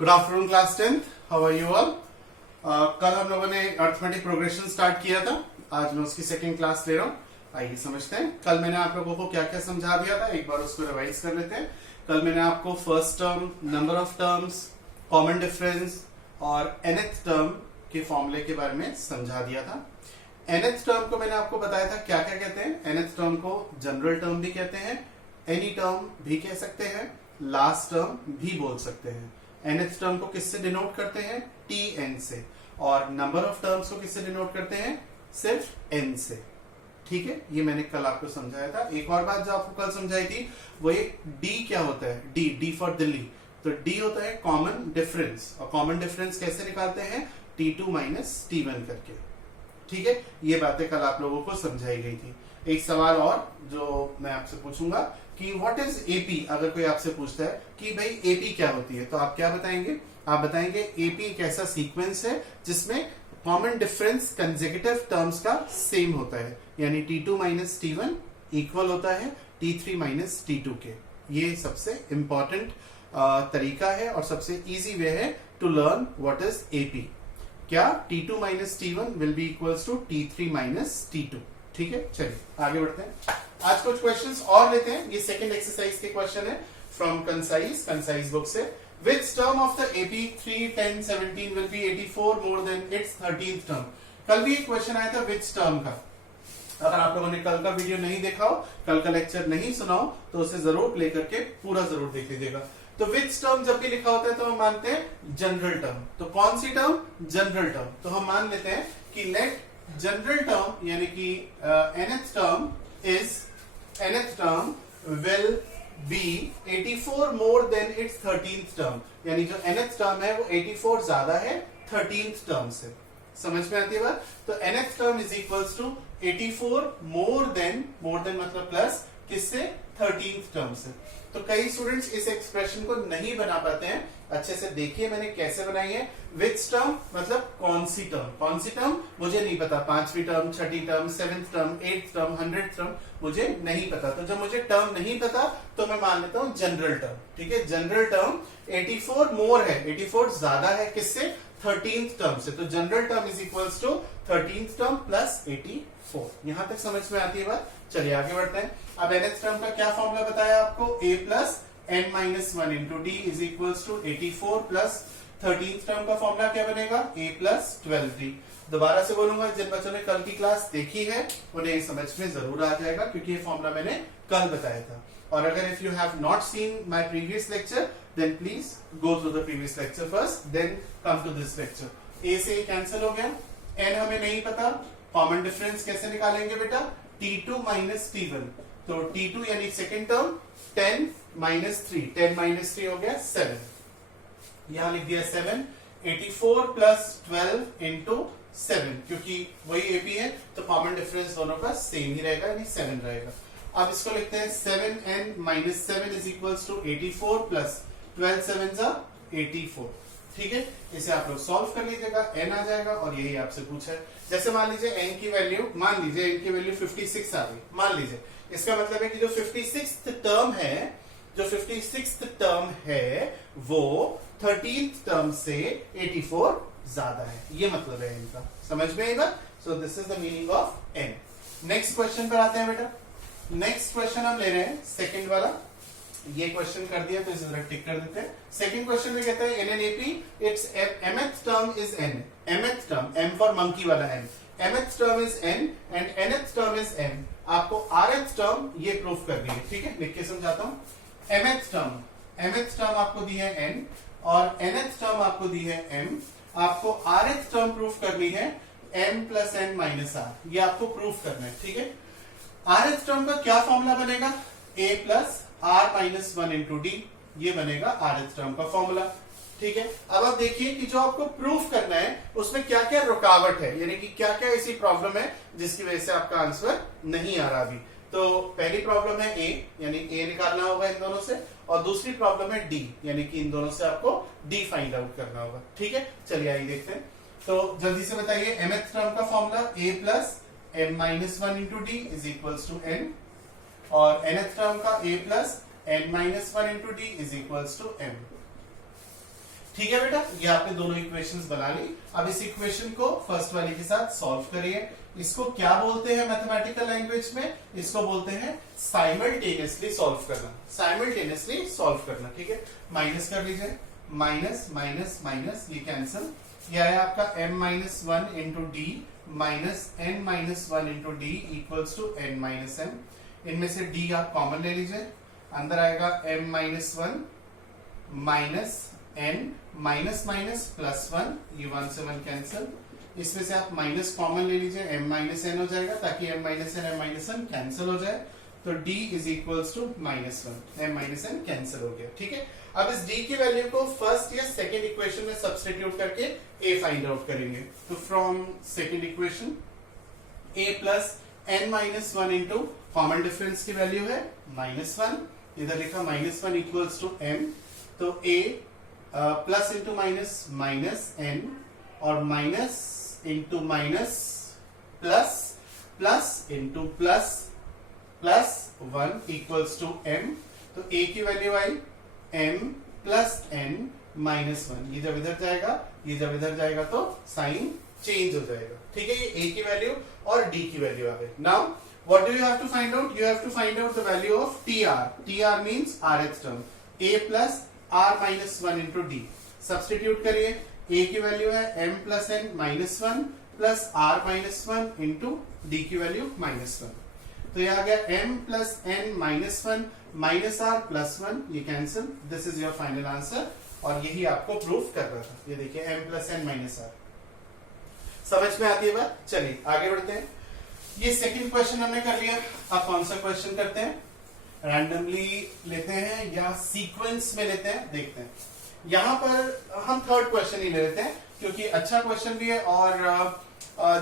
Good afternoon class 10th, how are you all. कल हम लोगों ने अर्थमेटिक प्रोग्रेशन स्टार्ट किया था, आज मैं उसकी सेकंड क्लास ले रहा हूँ। आइए समझते हैं। कल मैंने आप लोगों को क्या क्या समझा दिया था, एक बार उसको रिवाइज कर लेते हैं। कल मैंने आपको first term, number of terms, common difference और nth टर्म के फॉर्मूले के बारे में समझा दिया था। nth टर्म को मैंने आपको बताया था क्या क्या कहते हैं। nth टर्म को जनरल टर्म भी कहते हैं, एनी टर्म भी कह सकते हैं, लास्ट टर्म भी बोल सकते हैं। nth टर्म को किससे डिनोट करते हैं? tn से। और नंबर ऑफ टर्म्स को किससे डिनोट करते हैं? सिर्फ n से। ठीक है, ये मैंने कल आपको समझाया था। एक और बात जो आपको कल समझाई थी वो एक d क्या होता है, d फॉर दिल्ली। तो d होता है कॉमन डिफरेंस, और कॉमन डिफरेंस कैसे निकालते हैं? t2 माइनस t1 करके। ठीक है, ये बातें कल आप लोगों को समझाई गई थी। एक सवाल और जो मैं आपसे पूछूंगा कि व्हाट इज एपी। अगर कोई आपसे पूछता है कि भाई एपी क्या होती है, तो आप क्या बताएंगे? आप बताएंगे एपी एक ऐसा सीक्वेंस है जिसमें कॉमन डिफरेंस कंसेक्यूटिव टर्म्स का सेम होता है, यानी t2 माइनस t1 इक्वल होता है t3 माइनस t2 के। ये सबसे इंपॉर्टेंट तरीका है और सबसे इजी वे है to learn what is AP. क्या t2 माइनस t1 will be equals to t3 minus t2। ठीक है, चलिए आगे बढ़ते हैं। आज कुछ क्वेश्चंस और लेते हैं। ये सेकंड एक्सरसाइज के क्वेश्चन है फ्रॉम कंसाइज बुक से। Which term of the AP 3, 10, 17 will be 84 more than its 13th term? कल भी एक क्वेश्चन आया था which term का। अगर आप लोगों ने कल का वीडियो नहीं देखा हो, कल का लेक्चर नहीं सुना हो, तो उसे जरूर प्ले करके पूरा जरूर देख लीजिएगा। तो which term जब भी लिखा होता है तो हम मानते हैं जनरल टर्म। तो कौन सी टर्म? General term. तो हम मान लेते हैं कि लेट जनरल टर्म यानी कि nth term will be 84 more than its 13th term, यानी जो nth टर्म है वो 84 ज्यादा है 13th टर्म से। समझ में आती है बात? तो nth term is equals to 84 more than मतलब प्लस किससे? 13th टर्म से। तो कई स्टूडेंट्स इस एक्सप्रेशन को नहीं बना पाते हैं। अच्छे से देखिए मैंने कैसे बनाई है। विच टर्म मतलब कौन सी टर्म? कौन सी टर्म मुझे नहीं पता। 5वीं टर्म, 6ठी term, 7th term, 8th term, 100th term मुझे नहीं पता। तो जब मुझे टर्म नहीं पता तो मैं मान लेता हूं जनरल टर्म। ठीक है, जनरल टर्म 84 मोर है, 84 ज्यादा है किससे? 13th टर्म से। तो general term is equals to 13th term plus 84। यहां तक समझ में आती है बात? चलिए आगे बढ़ते हैं। अब nth टर्म का क्या फॉर्मूला बताया आपको? a plus n minus 1 into d is equals to 84 plus 13th term का फॉर्मूला क्या बनेगा? a plus 12d। दोबारा से बोलूंगा, जिन बच्चों ने कल की क्लास देखी है उन्हें समझ में जरूर आ जाएगा, क्योंकि ये फॉर्मूला मैंने कल बताया था। और अगर if you have not seen my previous lecture then please go through the previous lecture first, then come to this lecture. a से कैंसिल हो गया, n हमें नहीं पता। कॉमन डिफरेंस कैसे निकालेंगे बेटा? t2 माइनस t1। तो t2 यानी सेकेंड टर्म 10 माइनस 3, 10 माइनस 3 हो गया 7। यहां लिख दिया 7। 84 प्लस 12 इंटू 7, क्योंकि वही एपी है तो कॉमन डिफरेंस दोनों का सेम ही रहेगा, यानी 7 रहेगा। अब इसको लिखते हैं 7n minus 7 is equals to 84 plus 12 7 जा 84। ठीक है, इसे आप लोग सॉल्व कर लीजिएगा, n आ जाएगा और यही आपसे पूछा है। जैसे मान लीजिए n की वैल्यू, मान लीजिए n की वैल्यू 56 आ गई, मान लीजिए। इसका मतलब है कि जो 56th टर्म है वो 13th टर्म से 84 ज्यादा है। ये मतलब है इनका। समझ में आएगा? So this is the meaning of n। Next question पर आते हैं बेटा। नेक्स्ट क्वेश्चन हम ले रहे हैं सेकंड वाला। ये क्वेश्चन कर दिया तो इसे जरा टिक कर देते हैं। सेकंड क्वेश्चन में कहता है NNAP it's mth term is n। mth term, m for monkey वाला n, mth term is n and nth term is m। आपको rth टर्म ये प्रूफ करनी है। ठीक है, लिख के समझाता हूं। mth टर्म आपको दी है n और nth टर्म आपको दी है m। आपको rth टर्म प्रूफ करनी है m plus n minus r। ये आपको प्रूफ करना है। ठीक है, rth टर्म का क्या फॉर्मूला बनेगा? a plus r minus 1 into D, ये बनेगा rth टर्म का फॉर्मूला। ठीक है, अब आप देखिए कि जो आपको प्रूफ करना है उसमें क्या क्या रुकावट है, यानी कि क्या क्या ऐसी प्रॉब्लम है जिसकी वजह से आपका आंसर नहीं आ रहा अभी। तो पहली प्रॉब्लम है a, यानी a निकालना होगा इन दोनों से, और दूसरी प्रॉब्लम है d, यानी कि इन दोनों से आपको d फाइंड आउट करना होगा। ठीक है, चलिए आइए देखते हैं। तो जल्दी से बताइए, mth टर्म का formula a plus m minus 1 into d is equals to n, और nth टर्म का a plus n minus 1 into d is equals to m। ठीक है बेटा, ये आपने दोनों इक्वेशंस बना ली। अब इस इक्वेशन को फर्स्ट वाले के साथ सॉल्व करिए। इसको क्या बोलते हैं मैथमेटिकल लैंग्वेज में? इसको बोलते हैं साइमल्टेनियसली सॉल्व करना। साइमल्टेनियसली सॉल्व करना, ठीक है। माइनस कर लीजिए, माइनस माइनस माइनस ये कैंसिल, ये आया आपका m minus one into d minus n minus one into d equals to n minus m। इनमें से d आप कॉमन ले लीजिए, अंदर आएगा m minus one minus n minus minus plus one, ये 1 से 1 कैंसिल। इसमें से आप माइनस कॉमन ले लीजिए, m माइनस n हो जाएगा, ताकि m minus n m minus n cancel हो जाए। तो d is equals to minus one, m minus n cancel हो गया, ठीक है। अब इस d की वैल्यू को फर्स्ट या सेकेंड इक्वेशन में सब्स्टिट्यूट करके a फाइंड आउट करेंगे। तो from second equation a plus n minus one into common difference की वैल्यू है माइनस वन, इधर लिखा minus one equals to m। तो a plus into minus minus n और minus into minus plus plus into plus plus one equals to m। तो a की value आई m plus n minus one, ये जब इधर जाएगा, ये जब इधर जाएगा तो साइन चेंज हो जाएगा, ठीक है। ये a की वैल्यू और d की वैल्यू आ गई। Now what do you have to find out? You have to find out the value of tr। tr means rth term, a plus r minus one into d. Substitute करिए, a की value है m plus n minus one plus r minus one into d की value minus one. तो ये आ गया m plus n minus one minus r plus one, ये cancel. This is your final answer, और यही आपको प्रूफ कर रहा था। ये देखिए m plus n minus r। समझ में आती है बात? चलिए आगे बढ़ते हैं। ये सेकंड क्वेश्चन हमने कर लिया। अब कौन सा क्वेश्चन करते हैं? रैंडमली लेते हैं या सीक्वेंस में लेते हैं, देखते हैं। यहां पर हम थर्ड क्वेश्चन ही ले लेते हैं, क्योंकि अच्छा क्वेश्चन भी है और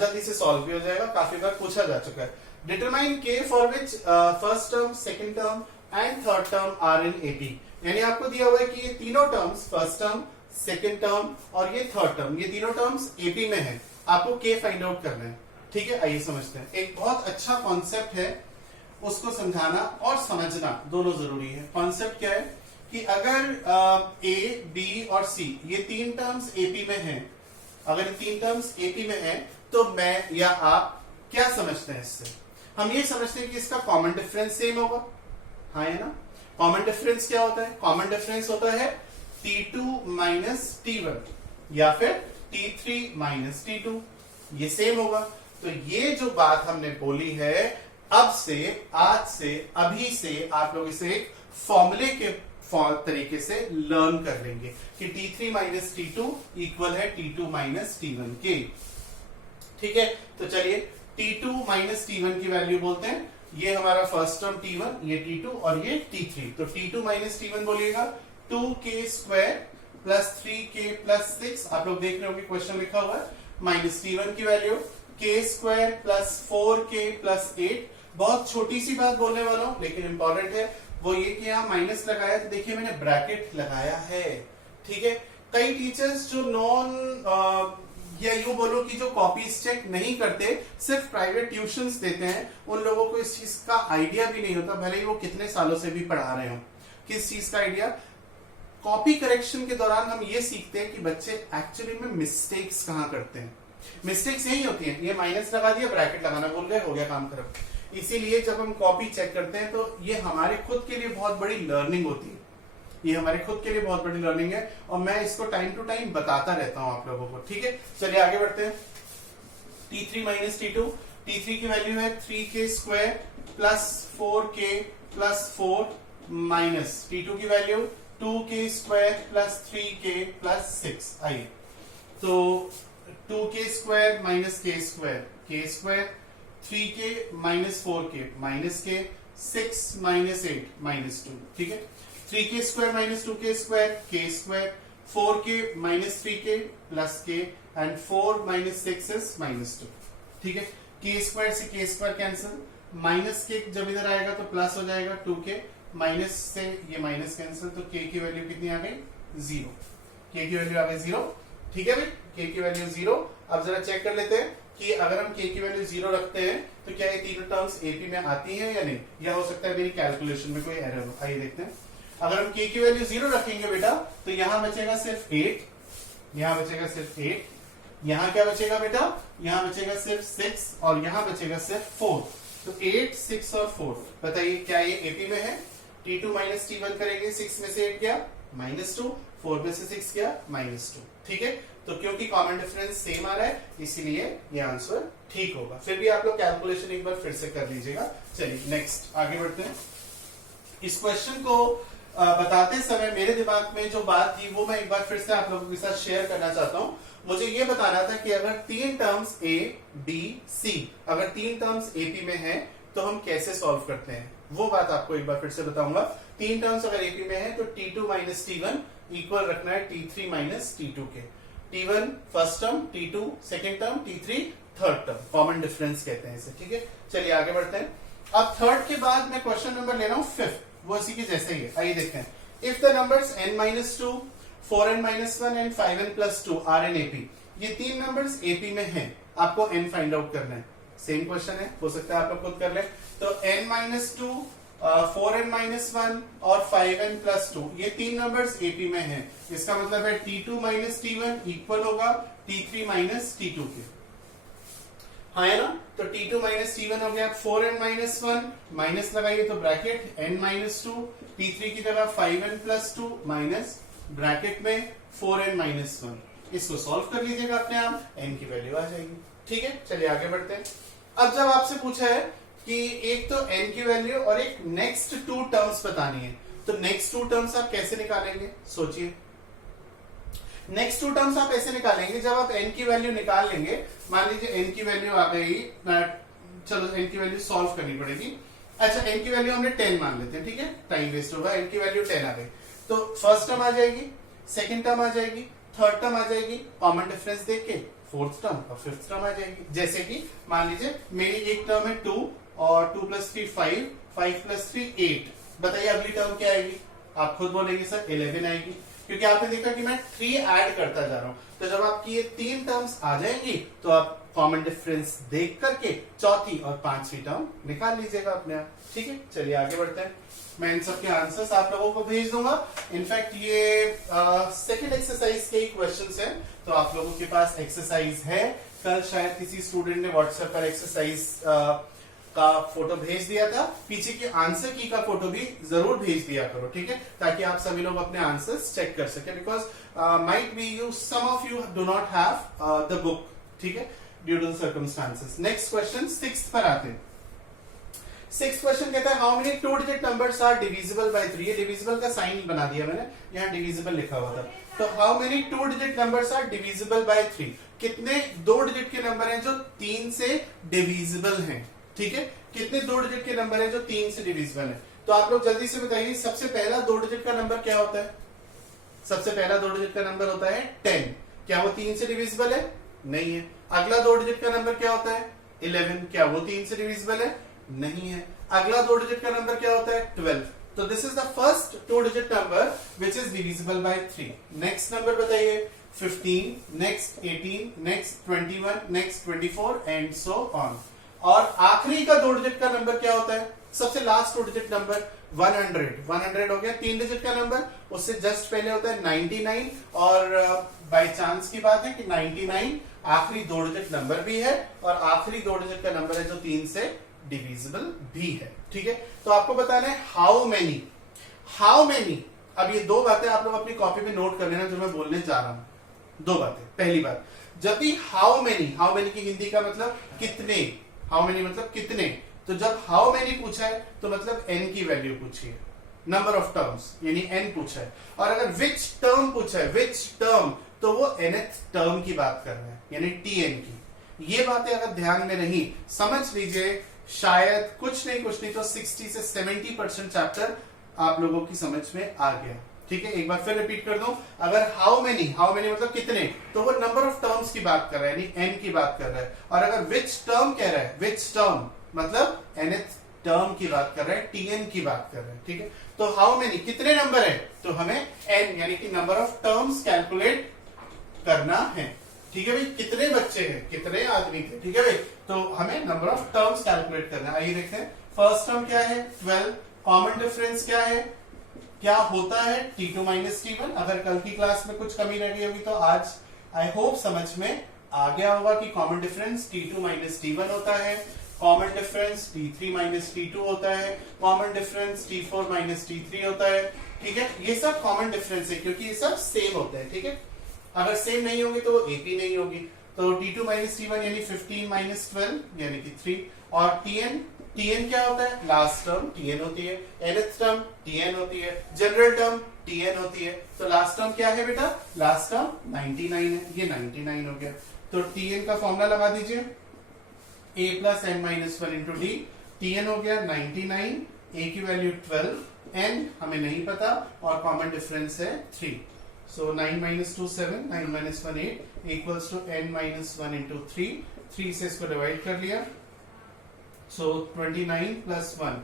जल्दी से सॉल्व भी हो जाएगा, काफी बार पूछा जा चुका है। Determine k for which first term, second term and third term are in AP। यानी आपको दिया हुआ है कि ये तीनों terms, first term, second term और ये थर्ड टर्म, ये तीनों टर्म्स AP में है। आपको k फाइंड आउट करना है, ठीक है। आइए समझते हैं। एक बहुत अच्छा कॉन्सेप्ट है, उसको समझाना और समझना दोनों जरूरी है। कॉन्सेप्ट क्या है कि अगर A, B और C ये तीन टर्म्स AP में हैं, अगर ये तीन टर्म्स AP में हैं, तो मैं या आप क्या समझते हैं इससे? हम ये समझते हैं कि इसका कॉमन डिफरेंस सेम होगा, हाँ है ना। कॉमन डिफरेंस क्या होता है? कॉमन डिफरेंस होता है T2 माइनस T1 या फिर T3 माइनस T2, ये सेम होगा। तो ये जो बात हमने बोली है, अब से, आज से, अभी से आप लोग इसे एक फॉर्मूले के तरीके से लर्न कर लेंगे कि T3 माइनस T2 इक्वल है T2 माइनस T1 के, ठीक है। तो चलिए T2 माइनस T1 की वैल्यू बोलते हैं। ये हमारा फर्स्ट टर्म T1, ये T2 और ये T3। तो T2 माइनस T1 बोलिएगा 2k square plus 3k plus 6, आप लोग देख रहे होंगे क्वेश्चन लिखा हुआ है। माइनस T1 की value k square plus 4k plus 8। बहुत छोटी सी बात बोलने वाला हूं, लेकिन इंपॉर्टेंट है, वो ये कि यहाँ माइनस लगाया, तो देखिए मैंने ब्रैकेट लगाया है, ठीक है। कई टीचर्स जो नॉन या यूं बोलो कि जो कॉपीज चेक नहीं करते, सिर्फ प्राइवेट ट्यूशंस देते हैं, उन लोगों को इस चीज का आइडिया भी नहीं होता, भले ही वो कितने सालों से भी पढ़ा रहे हो। किस चीज का आइडिया? कॉपी करेक्शन के दौरान हम ये सीखते हैं कि बच्चे एक्चुअली में मिस्टेक्स कहाँ करते हैं। मिस्टेक्स यही होती हैं, ये माइनस लगा दिया, ब्रैकेट लगाना भूल गए, हो गया काम खत्म। इसीलिए जब हम कॉपी चेक करते हैं तो ये हमारे खुद के लिए बहुत बड़ी लर्निंग होती है, ये हमारे खुद के लिए बहुत बड़ी लर्निंग है, और मैं इसको टाइम टू टाइम बताता रहता हूं आप लोगों को, ठीक है। चलिए आगे बढ़ते हैं। T3 माइनस T2, T3 की वैल्यू है 3k square plus 4k plus 4 minus T2 की value 2k square plus 3k plus 6। आइए, तो 2k square minus k square, k square, 3k minus 4k minus k, 6 minus 8 minus 2, ठीक है। 3k square minus 2k square, k square, 4k minus 3k plus k and 4 minus 6 is minus 2, ठीक है। k square से k square cancel, minus k जब इधर आएगा तो plus हो जाएगा 2k, माइनस से ये माइनस कैंसिल, तो k की वैल्यू कितनी आ गई? 0। k की वैल्यू आ गई 0, ठीक है भाई, k की वैल्यू 0। अब जरा चेक कर लेते हैं कि अगर हम k की वैल्यू 0 रखते हैं तो क्या ये तीनों टर्म्स AP में आती हैं या नहीं, या हो सकता है मेरी कैलकुलेशन में कोई एरर हो। आइए देखते हैं। अगर हम k की वैल्यू 0 रखेंगे बेटा तो यहां बचेगा सिर्फ 8, यहां बचेगा सिर्फ 8, यहां क्या बचेगा बेटा, यहां बचेगा सिर्फ 6 और यहां बचेगा सिर्फ 4। तो 8, 6 और 4 बताइए क्या ये एपी में है? T2 माइनस T1 करेंगे, 6 में से 8 गया -2, 4 में से 6 गया -2। ठीक है, तो क्योंकि कॉमन डिफरेंस सेम आ रहा है इसीलिए ये आंसर ठीक होगा। फिर भी आप लोग कैलकुलेशन एक बार फिर से कर लीजिएगा। चलिए नेक्स्ट आगे बढ़ते हैं। इस क्वेश्चन को बताते समय मेरे दिमाग में जो बात थी वो मैं एक बार फिर से आप लोगों के साथ शेयर करना चाहता हूं। मुझे ये बताना था कि अगर 3 टर्म्स A, B, C अगर 3 टर्म्स AP में है तो हम कैसे सॉल्व करते हैं, वो बात आपको एक बार फिर से बताऊंगा। 3 टर्म्स अगर AP में है तो T2 माइनस T1 इक्वल रखना है T3 माइनस T2 के। T1 first term, T2 second term, T3 third term, common difference कहते हैं इसे। ठीक है, चलिए आगे बढ़ते हैं। अब थर्ड के बाद मैं क्वेश्चन नंबर ले रहा हूं फिफ्थ, वो इसी के जैसे ही है। आइए देखते हैं। If the numbers n-2, 4n-1 and 5n+2 are an AP, ये 3 नंबर्स एपी में हैं, आपको n फाइंड आउट करना है। सेम क्वेश्चन है, हो सकता है आप लोग खुद कर ले। तो n-2, 4n-1 और 5n+2 ये 3 नंबर्स एपी में हैं। इसका मतलब है T2 माइनस T1 इक्वल होगा T3 माइनस T2 के। हाँ है ना, तो T2 माइनस T1 हो गया, 4n-1 माइनस लगाइए तो ब्रैकेट n-2, T3 की जगह 5n+2 माइनस ब्रैकेट में 4n-1। इसको सॉल्व कर लीजिएगा अपने आप, n की वैल्यू आ जाएगी। ठीक है, चलिए आगे बढ़ते हैं। अब जब आपसे पूछा है कि एक तो n की वैल्यू और एक नेक्स्ट 2 टर्म्स बतानी है, तो नेक्स्ट 2 टर्म्स आप कैसे निकालेंगे? सोचिए। नेक्स्ट 2 टर्म्स आप ऐसे निकालेंगे, जब आप n की वैल्यू निकाल लेंगे, मान लीजिए n की वैल्यू आ गई, चलो n की वैल्यू सॉल्व करनी पड़ेगी। अच्छा, n की वैल्यू हमने 10 मान लेते हैं, ठीक है, टाइम वेस्ट होगा। n की वैल्यू 10 आ गई तो फर्स्ट टर्म आ जाएगी, सेकंड टर्म आ जाएगी, थर्ड टर्म आ जाएगी, कॉमन डिफरेंस देख के फोर्थ टर्म और फिफ्थ टर्म आ जाएगी। जैसे कि मान लीजिए मेरी एक टर्म है 2 और 2 + 3 5, 5 + 3 8। बताइए अगली टर्म क्या आएगी? आप खुद बोलेंगे सर 11 आएगी, क्योंकि आपने देखा कि मैं 3 ऐड करता जा रहा हूं। तो जब आपकी ये 3 टर्म्स आ जाएंगी तो आप कॉमन डिफरेंस देख करके चौथी और पांचवी टर्म निकाल लीजिएगा अपने आप। ठीक है, चलिए आगे बढ़ते हैं। मैं इन सब के आंसर्स आप लोगों को भेज दूंगा। इनफैक्ट ये सेकंड एक्सरसाइज के ही क्वेश्चंस हैं, तो आप लोगों के पास एक्सरसाइज है। कल शायद किसी स्टूडेंट ने व्हाट्सएप पर एक्सरसाइज का फोटो भेज दिया था, पीछे की आंसर की का फोटो भी जरूर भेज दिया करो। ठीक है, ताकि आप सभी लोग अपने आंसर्स चेक कर सके, because might be you some of you do not have the book. ठीक है, due to the circumstances. Next question 6th पर आते हैं। 6th क्वेश्चन कहता है how many 2 digit numbers are divisible by 3। ये डिविजिबल का साइन बना दिया मैंने, यहाँ डिविजिबल लिखा हुआ था। तो how many 2 digit numbers are divisible by 3, कितने 2 डिजिट के नंबर हैं जो 3 से डिविजिबल हैं। ठीक है, कितने 2 डिजिट के नंबर हैं जो 3 से डिविजिबल हैं? तो आप लोग जल्दी से बताइए, सबसे पहला 2 डिजिट का नंबर क्या होता है? सबसे पहला 2 डिजिट का नंबर होता है 10। क्या वो 3 से डिविजिबल है? नहीं है। अगला 2 डिजिट का नंबर क्या होता है? 11। क्या वो 3 से डिविजिबल है? नहीं है। अगला 2 डिजिट का नंबर क्या होता है? 12। तो this is the first 2 digit number which is divisible by 3। Next number बताइए 15, next 18, next 21, next 24 and so on. और आखिरी का 2 डिजिट का नंबर क्या होता है? सबसे लास्ट 2 डिजिट नंबर 100। 100 हो गया 3 डिजिट का नंबर, उससे जस्ट पहले होता है 99। और बाय चांस की बात है कि 99 आखिरी 2 डिजिट नंबर भी है और आखिरी 2 डिजिट का नंबर है जो 3 से डिविजिबल भी है। ठीक है, तो आपको बताना है हाउ मेनी। हाउ मेनी, अब ये 2 बातें आप लोग अपनी कॉपी में नोट कर लेना जो मैं बोलने जा रहा हूं। 2 बातें। पहली बात, जब भी हाउ मेनी की हिंदी का मतलब कितने, हाउ मेनी मतलब कितने, तो जब हाउ मेनी पूछा है तो मतलब n की वैल्यू पूछी है, नंबर ऑफ टर्म्स यानी n पूछा है। और अगर विच टर्म पूछा है, विच टर्म, तो वो nth टर्म की बात कर रहा है यानी tn की। ये बातें अगर ध्यान में नहीं, समझ लीजिए शायद कुछ नहीं तो 60 से 70% चैप्टर आप लोगों की समझ में आ गया। ठीक है, एक बार फिर रिपीट कर दूं, अगर हाउ मेनी मतलब कितने, तो वो नंबर ऑफ टर्म्स की बात कर रहा है यानी n की बात कर रहा है। और अगर विच टर्म कह रहा है, विच टर्म मतलब nth टर्म की बात कर रहा है, tn की बात कर रहा है। ठीक है, तो हाउ मेनी कितने नंबर है, तो हमें n यानी कि नंबर ऑफ टर्म्स कैलकुलेट करना है। ठीक है भाई, कितने बच्चे हैं, कितने आदमी थे। ठीक है भाई, तो हमें नंबर ऑफ टर्म्स कैलकुलेट करना है। आइए देखते हैं, फर्स्ट टर्म क्या है 12, कॉमन डिफरेंस क्या है क्या होता है T2 माइनस T1। अगर कल की क्लास में कुछ कमी रह गई होगी तो आज आई होप समझ में आ गया होगा कि कॉमन डिफरेंस T2 माइनस T1 होता है, common difference T3 minus T2 होता है, common difference T4 minus T3 होता है। ठीक है, ये सब कॉमन डिफरेंस है क्योंकि ये सब सेम होते हैं। ठीक है, अगर सेम नहीं होगी तो एपी नहीं होगी। तो T2 माइनस T1 यानी 15 माइनस 12 यानी कि 3। और Tn क्या होता है, लास्ट टर्म Tn होती है, nth टर्म Tn होती है, जनरल टर्म Tn होती है। तो लास्ट टर्म क्या है बेटा, लास्ट टर्म 99 है, ये 99 हो गया। तो Tn का फॉर्मूला लगा दीजिए, a plus n minus 1 into D. Tn हो गया 99, a की वैल्यू 12, n हमें नहीं पता और कॉमन डिफरेंस है 3। सो 9 minus 2 7, 9 minus 1 8 equals to n minus 1 into 3। 3 से इसको डिवाइड कर लिया, सो 29 plus 1।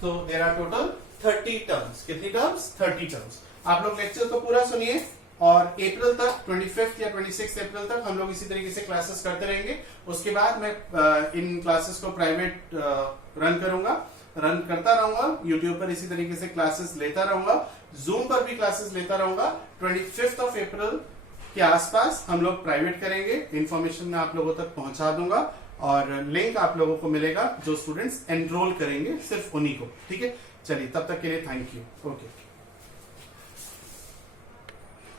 तो देयर आर टोटल 30 टर्म्स। कितनी टर्म्स, 30 टर्म्स। आप लोग लेक्चर को पूरा सुनिए और अप्रैल तक 25 या 26 अप्रैल तक हम लोग इसी तरीके से क्लासेस करते रहेंगे। उसके बाद मैं इन क्लासेस को प्राइवेट रन करता रहूंगा, यूट्यूब पर इसी तरीके से क्लासेस लेता रहूंगा, जूम पर भी क्लासेस लेता रहूंगा। 25 अप्रैल के आसपास हम लोग प्राइवेट करेंगे, इन्फॉर्मेशन मैं आप लोगों तक पहुंचा दूंगा और लिंक आप लोगों को मिलेगा जो स्टूडेंट्स एनरोल करेंगे, सिर्फ उन्हीं को। ठीक है, चलिए तब तक के लिए थैंक यू। ओके।